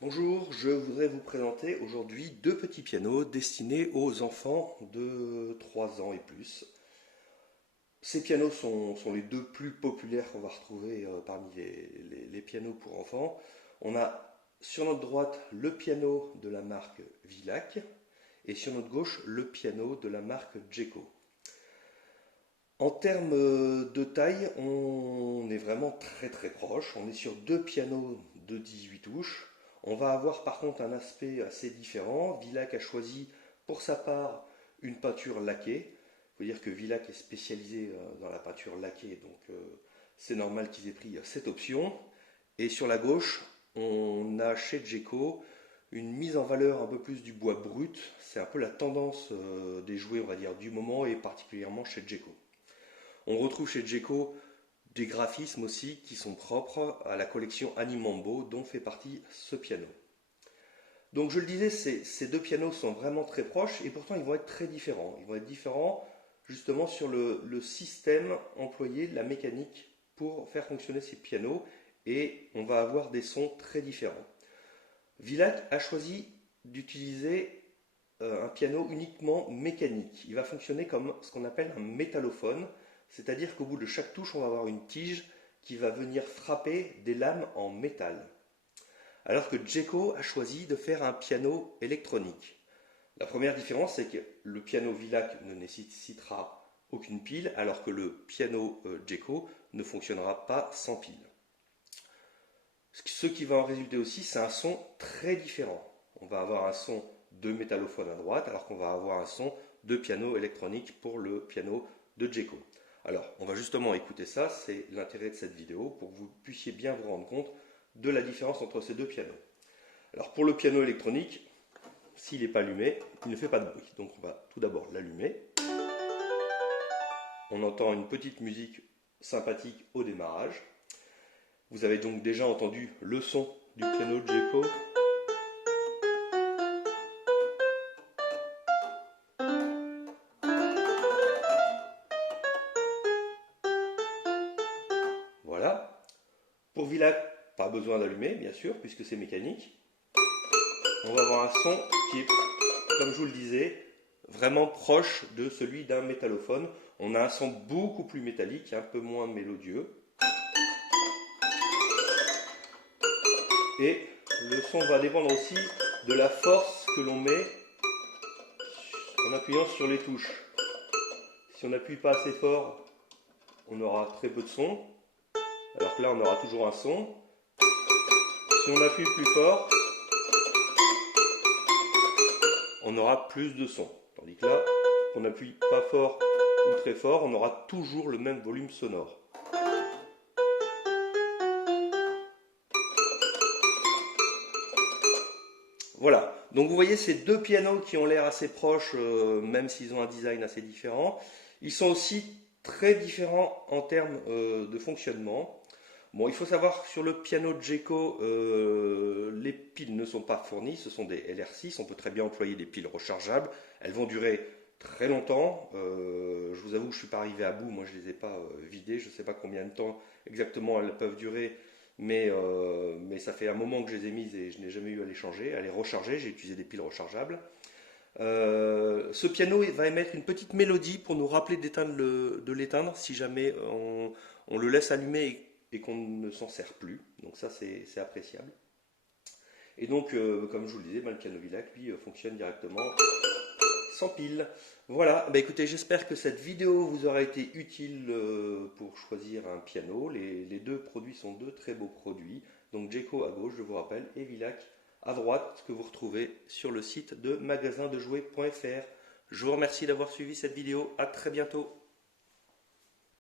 Bonjour, je voudrais vous présenter aujourd'hui deux petits pianos destinés aux enfants de 3 ans et plus. Ces pianos sont les deux plus populaires qu'on va retrouver parmi les pianos pour enfants. On a sur notre droite le piano de la marque Villac et sur notre gauche le piano de la marque Jeko. En termes de taille, on est vraiment très proche. On est sur deux pianos de 18 touches. On va avoir par contre un aspect assez différent. Villac a choisi pour sa part une peinture laquée. Il faut dire que Villac est spécialisé dans la peinture laquée, donc c'est normal qu'ils aient pris cette option. Et sur la gauche, on a chez Jeko une mise en valeur un peu plus du bois brut. C'est un peu la tendance des jouets, on va dire, du moment et particulièrement chez Jeko. On retrouve chez Jeko des graphismes aussi qui sont propres à la collection Animambo dont fait partie ce piano. Donc je le disais, ces deux pianos sont vraiment très proches et pourtant ils vont être très différents. Ils vont être différents justement sur le système employé, la mécanique pour faire fonctionner ces pianos et on va avoir des sons très différents. Villac a choisi d'utiliser un piano uniquement mécanique. Il va fonctionner comme ce qu'on appelle un métallophone, c'est-à-dire qu'au bout de chaque touche, on va avoir une tige qui va venir frapper des lames en métal. Alors que Jeko a choisi de faire un piano électronique. La première différence, c'est que le piano Villac ne nécessitera aucune pile, alors que le piano Jeko ne fonctionnera pas sans pile. Ce qui va en résulter aussi, c'est un son très différent. On va avoir un son de métallophone à droite, alors qu'on va avoir un son de piano électronique pour le piano de Jeko. Alors, on va justement écouter ça, c'est l'intérêt de cette vidéo, pour que vous puissiez bien vous rendre compte de la différence entre ces deux pianos. Alors, pour le piano électronique, s'il n'est pas allumé, il ne fait pas de bruit. Donc, on va tout d'abord l'allumer. On entend une petite musique sympathique au démarrage. Vous avez donc déjà entendu le son du piano Jeko. Voilà. Pour Villac, pas besoin d'allumer, bien sûr, puisque c'est mécanique. On va avoir un son qui est, comme je vous le disais, vraiment proche de celui d'un métallophone. On a un son beaucoup plus métallique, un peu moins mélodieux. Et le son va dépendre aussi de la force que l'on met en appuyant sur les touches. Si on n'appuie pas assez fort, on aura très peu de son, alors que là on aura toujours un son. Si on appuie plus fort, on aura plus de son. Tandis que là, on n'appuie pas fort ou très fort, on aura toujours le même volume sonore. Voilà, donc vous voyez ces deux pianos qui ont l'air assez proches, même s'ils ont un design assez différent. Ils sont aussi très différents en termes de fonctionnement. Bon, il faut savoir que sur le piano Jeko, les piles ne sont pas fournies, ce sont des LR6, on peut très bien employer des piles rechargeables. Elles vont durer très longtemps. Je vous avoue que je ne suis pas arrivé à bout, moi je ne les ai pas vidées, je ne sais pas combien de temps exactement elles peuvent durer. Mais ça fait un moment que je les ai mises et je n'ai jamais eu à les changer, à les recharger. J'ai utilisé des piles rechargeables. Ce piano va émettre une petite mélodie pour nous rappeler de l'éteindre si jamais on le laisse allumer et qu'on ne s'en sert plus. Donc ça c'est appréciable. Et donc comme je vous le disais, le piano Villac lui fonctionne directement sans pile. Voilà, bah écoutez, j'espère que cette vidéo vous aura été utile pour choisir un piano. Les deux produits sont deux très beaux produits. Donc Jeko à gauche, je vous rappelle, et Villac à droite, que vous retrouvez sur le site de magasindejouets.fr. Je vous remercie d'avoir suivi cette vidéo. À très bientôt.